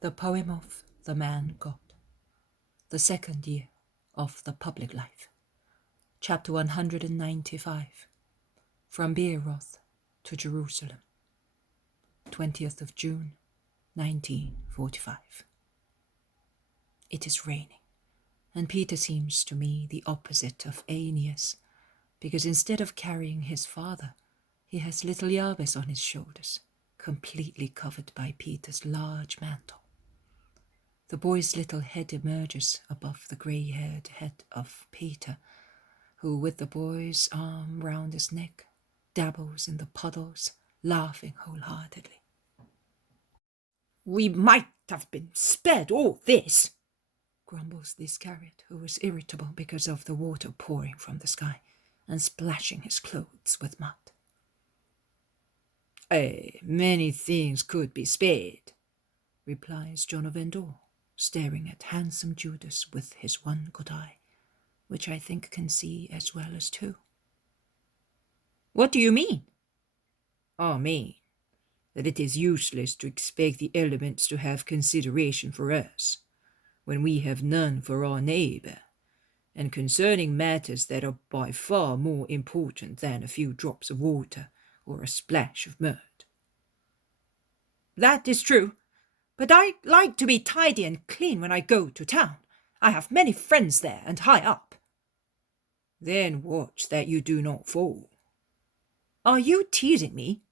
The Poem of the Man God, the second year of the public life. Chapter 195. From Beeroth to Jerusalem. 20th of June, 1945. It is raining, and Peter seems to me the opposite of Aeneas, because instead of carrying his father, he has little Jabez on his shoulders, completely covered by Peter's large mantle. The boy's little head emerges above the grey-haired head of Peter, who, with the boy's arm round his neck, dabbles in the puddles, laughing wholeheartedly. "We might have been spared all this," grumbles the Iscariot, who is irritable because of the water pouring from the sky and splashing his clothes with mud. Many things could be spared," replies John of Endor, staring at handsome Judas with his one good eye, which I think can see as well as two. "What do you mean?" "I mean that it is useless to expect the elements to have consideration for us, when we have none for our neighbour, and concerning matters that are by far more important than a few drops of water or a splash of mud." "That is true, but I like to be tidy and clean when I go to town. I have many friends there and high up." "Then watch that you do not fall." "Are you teasing me?"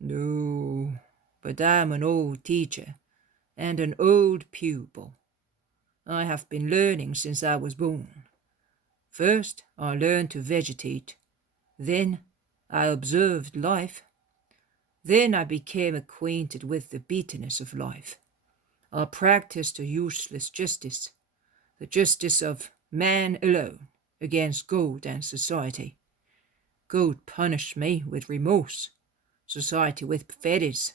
"No, but I am an old teacher and an old pupil. I have been learning since I was born. First, I learned to vegetate. Then, I observed life. Then I became acquainted with the bitterness of life. I practiced a useless justice, the justice of man alone, against God and society. God punished me with remorse, society with fetters.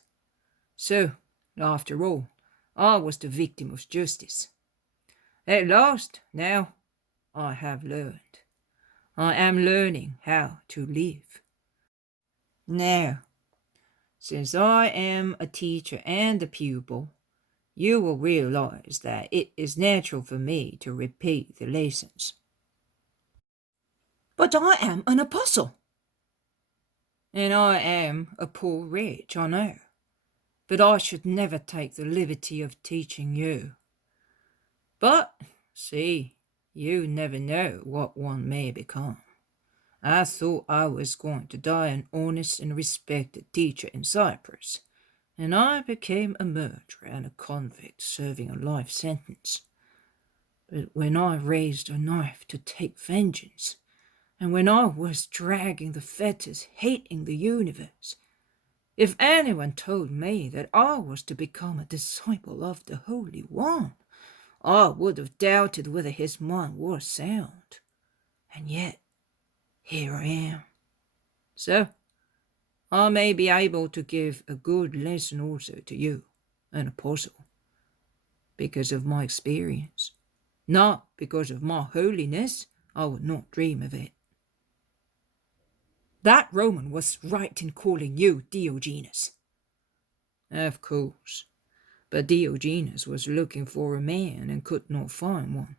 So, after all, I was the victim of justice. At last, now, I have learned. I am learning how to live. Now, since I am a teacher and a pupil, you will realize that it is natural for me to repeat the lessons." "But I am an apostle." "And I am a poor wretch, I know, but I should never take the liberty of teaching you. But, see, you never know what one may become. I thought I was going to die an honest and respected teacher in Cyprus, and I became a murderer and a convict serving a life sentence. But when I raised a knife to take vengeance, and when I was dragging the fetters, hating the universe, if anyone told me that I was to become a disciple of the Holy One, I would have doubted whether his mind was sound. And yet, here I am. So, I may be able to give a good lesson also to you, an apostle, because of my experience. Not because of my holiness, I would not dream of it." "That Roman was right in calling you Diogenes." "Of course, but Diogenes was looking for a man and could not find one.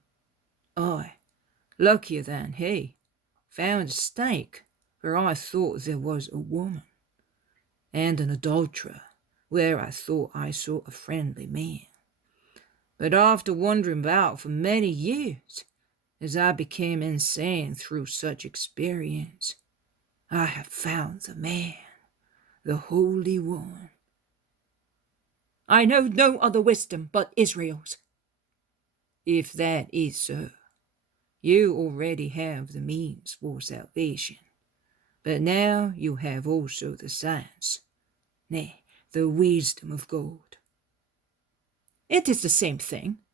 I, luckier than he, found a snake where I thought there was a woman, and an adulterer where I thought I saw a friendly man. But after wandering about for many years, as I became insane through such experience, I have found the man, the Holy One." "I know no other wisdom but Israel's." "If that is so, you already have the means for salvation. But now you have also the science, nay, the wisdom of God." "It is the same thing."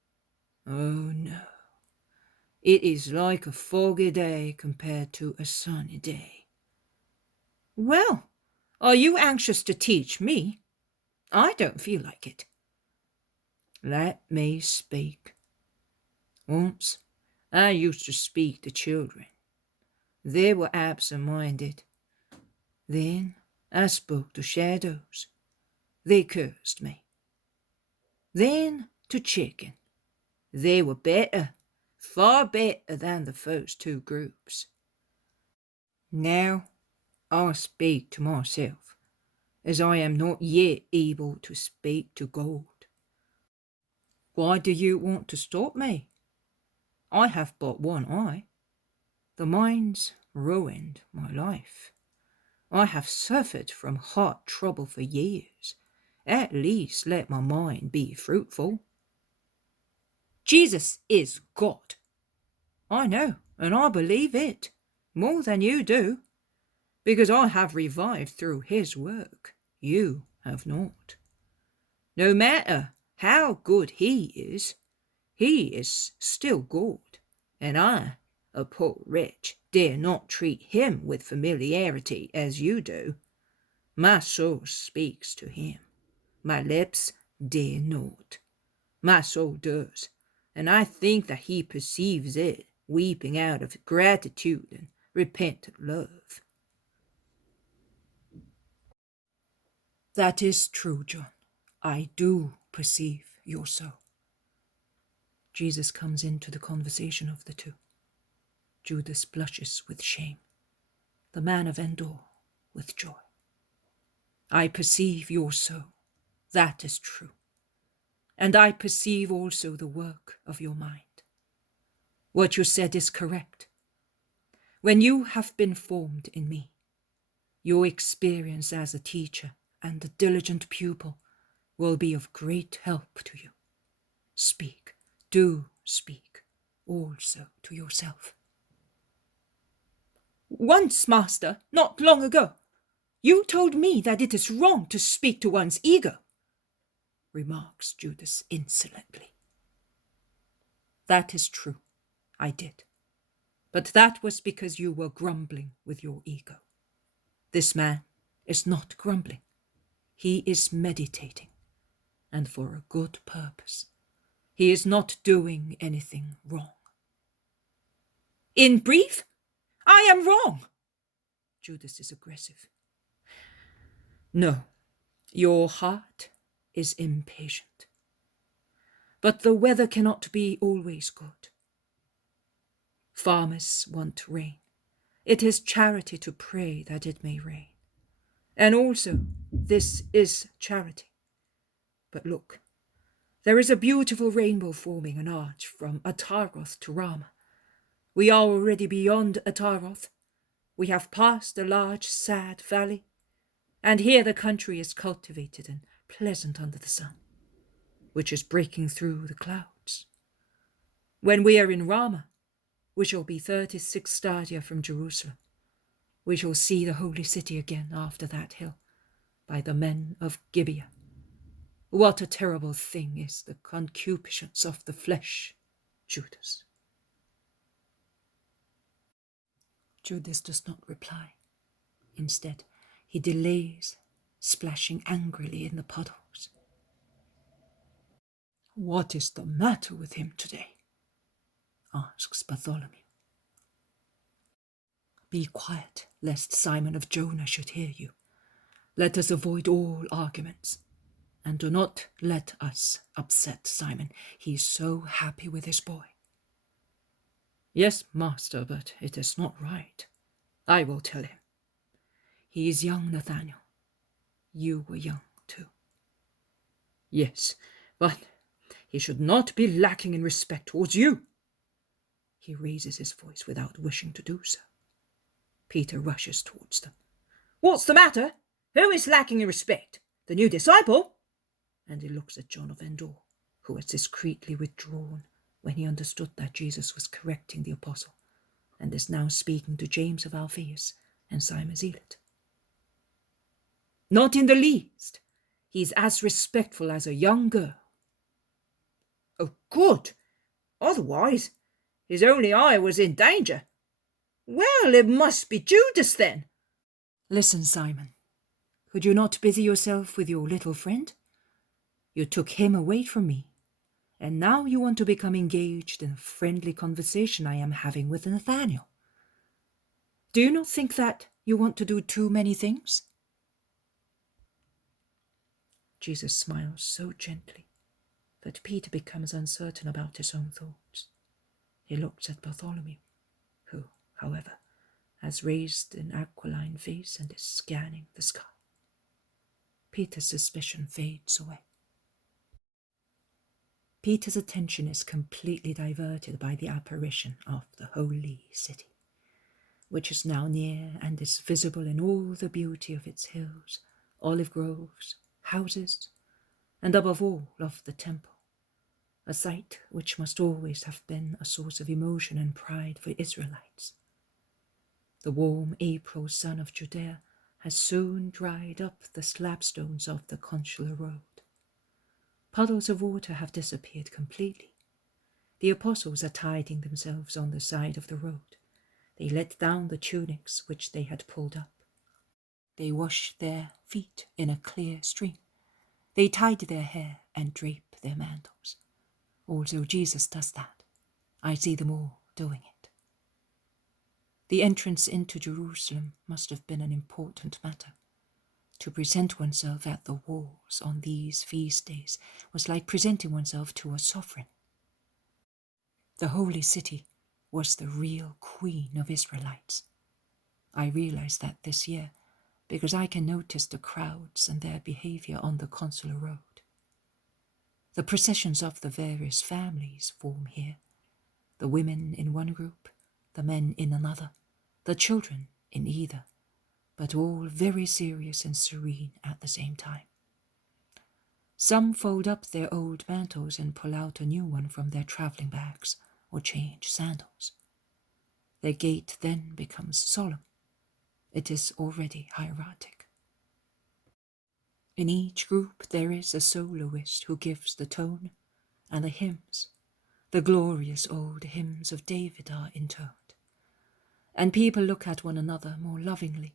"Oh no. It is like a foggy day compared to a sunny day." "Well, are you anxious to teach me? I don't feel like it." "Let me speak. Once I used to speak to children. They were absent-minded. Then I spoke to shadows. They cursed me. then to chicken. They were better, far better than the first two groups. Now I speak to myself, as I am not yet able to speak to God. Why do you want to stop me? I have but one eye. The mine's ruined my life. I have suffered from heart trouble for years. At least let my mind be fruitful. Jesus is God. I know, and I believe it, more than you do, because I have revived through his work. You have not. No matter how good he is still good, and I, a poor wretch, dare not treat him with familiarity as you do. My soul speaks to him. My lips dare not. My soul does, and I think that he perceives it, weeping out of gratitude and repentant love. That is true, John. I do perceive your soul. Jesus comes into the conversation of the two. Judas blushes with shame. The man of Endor with joy. I perceive your soul. That is true. And I perceive also the work of your mind. What you said is correct. When you have been formed in me, your experience as a teacher and a diligent pupil will be of great help to you. Speak, do speak, also to yourself. Once, Master, not long ago, you told me that it is wrong to speak to one's ego, remarks Judas insolently. That is true, I did. But that was because you were grumbling with your ego. This man is not grumbling. He is meditating, and for a good purpose. He is not doing anything wrong. In brief, I am wrong. Judas is aggressive. No, your heart is impatient. But the weather cannot be always good. Farmers want rain. It is charity to pray that it may rain. And also, this is charity. But look, there is a beautiful rainbow forming an arch from Ataroth to Ramah. We are already beyond Ataroth. We have passed a large, sad valley, and here the country is cultivated and pleasant under the sun, which is breaking through the clouds. When we are in Ramah, we shall be 36 stadia from Jerusalem. We shall see the holy city again after that hill, by the men of Gibeah. What a terrible thing is the concupiscence of the flesh, Judas. Judas does not reply. Instead, he delays, splashing angrily in the puddles. What is the matter with him today? Asks Bartholomew. Be quiet, lest Simon of Jonah should hear you. Let us avoid all arguments. And do not let us upset Simon. He is so happy with his boy. Yes, master, but it is not right. I will tell him. He is young, Nathaniel. You were young, too. Yes, but he should not be lacking in respect towards you. He raises his voice without wishing to do so. Peter rushes towards them. What's the matter? Who is lacking in respect? The new disciple? And he looks at John of Endor, who has discreetly withdrawn when he understood that Jesus was correcting the apostle, and is now speaking to James of Alphaeus and Simon Zealot. Not in the least. He's as respectful as a young girl. Oh, good. Otherwise, his only eye was in danger. Well, it must be Judas then. Listen, Simon. Could you not busy yourself with your little friend? You took him away from me, and now you want to become engaged in a friendly conversation I am having with Nathaniel. Do you not think that you want to do too many things? Jesus smiles so gently But Peter becomes uncertain about his own thoughts. He looks at Bartholomew, who, however, has raised an aquiline face and is scanning the sky. Peter's suspicion fades away. Peter's attention is completely diverted by the apparition of the holy city, which is now near and is visible in all the beauty of its hills, olive groves, houses, and above all of the temple, a sight which must always have been a source of emotion and pride for Israelites. The warm April sun of Judea has soon dried up the slabstones of the consular road. Puddles of water have disappeared completely. The apostles are tidying themselves on the side of the road. They let down the tunics which they had pulled up. They wash their feet in a clear stream. They tidy their hair and drape their mantles. Also Jesus does that. I see them all doing it. The entrance into Jerusalem must have been an important matter. To present oneself at the walls on these feast days was like presenting oneself to a sovereign. The holy city was the real queen of Israelites. I realize that this year because I can notice the crowds and their behavior on the consular road. The processions of the various families form here, the women in one group, the men in another, the children in either, but all very serious and serene at the same time. Some fold up their old mantles and pull out a new one from their travelling bags or change sandals. Their gait then becomes solemn. It is already hieratic. In each group there is a soloist who gives the tone, and the hymns, the glorious old hymns of David, are intoned. And people look at one another more lovingly,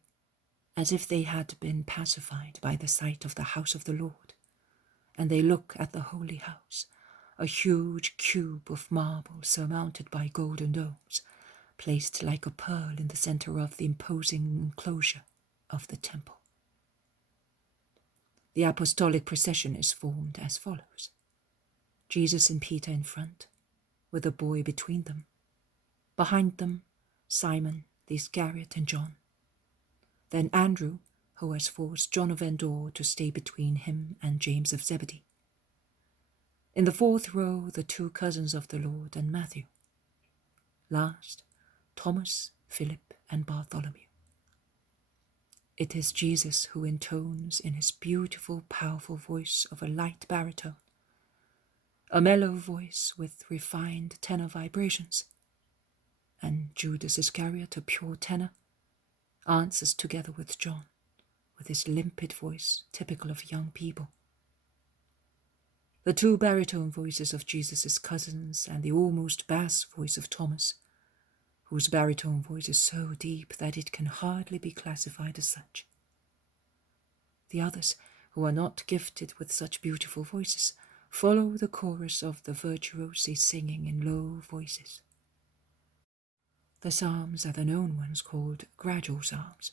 as if they had been pacified by the sight of the house of the Lord. And they look at the holy house, a huge cube of marble surmounted by golden domes, placed like a pearl in the center of the imposing enclosure of the temple. The apostolic procession is formed as follows: Jesus and Peter in front, with a boy between them. Behind them, Simon, the Iscariot, and John. Then Andrew, who has forced John of Endor to stay between him and James of Zebedee. In the fourth row, the two cousins of the Lord and Matthew. Last, Thomas, Philip, and Bartholomew. It is Jesus who intones in his beautiful, powerful voice of a light baritone, a mellow voice with refined tenor vibrations, and Judas Iscariot, a pure tenor, answers together with John, with his limpid voice typical of young people. The two baritone voices of Jesus' cousins and the almost bass voice of Thomas, whose baritone voice is so deep that it can hardly be classified as such. The others, who are not gifted with such beautiful voices, follow the chorus of the virtuosi singing in low voices. The psalms are the known ones called gradual psalms.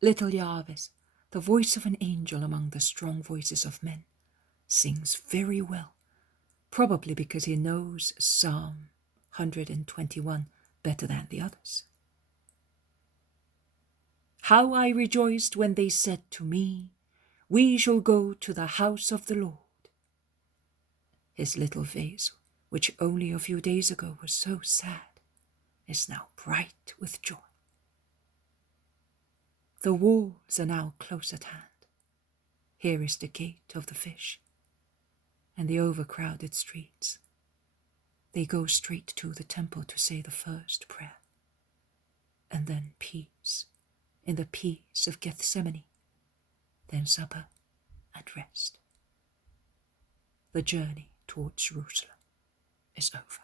Little Jabez, the voice of an angel among the strong voices of men, sings very well, probably because he knows Psalm 121 better than the others. How I rejoiced when they said to me, "We shall go to the house of the Lord." His little face, which only a few days ago was so sad, is now bright with joy. The walls are now close at hand. Here is the gate of the fish, and the overcrowded streets. They go straight to the temple to say the first prayer, and then peace, in the peace of Gethsemane, then supper and rest. The journey towards Jerusalem is over.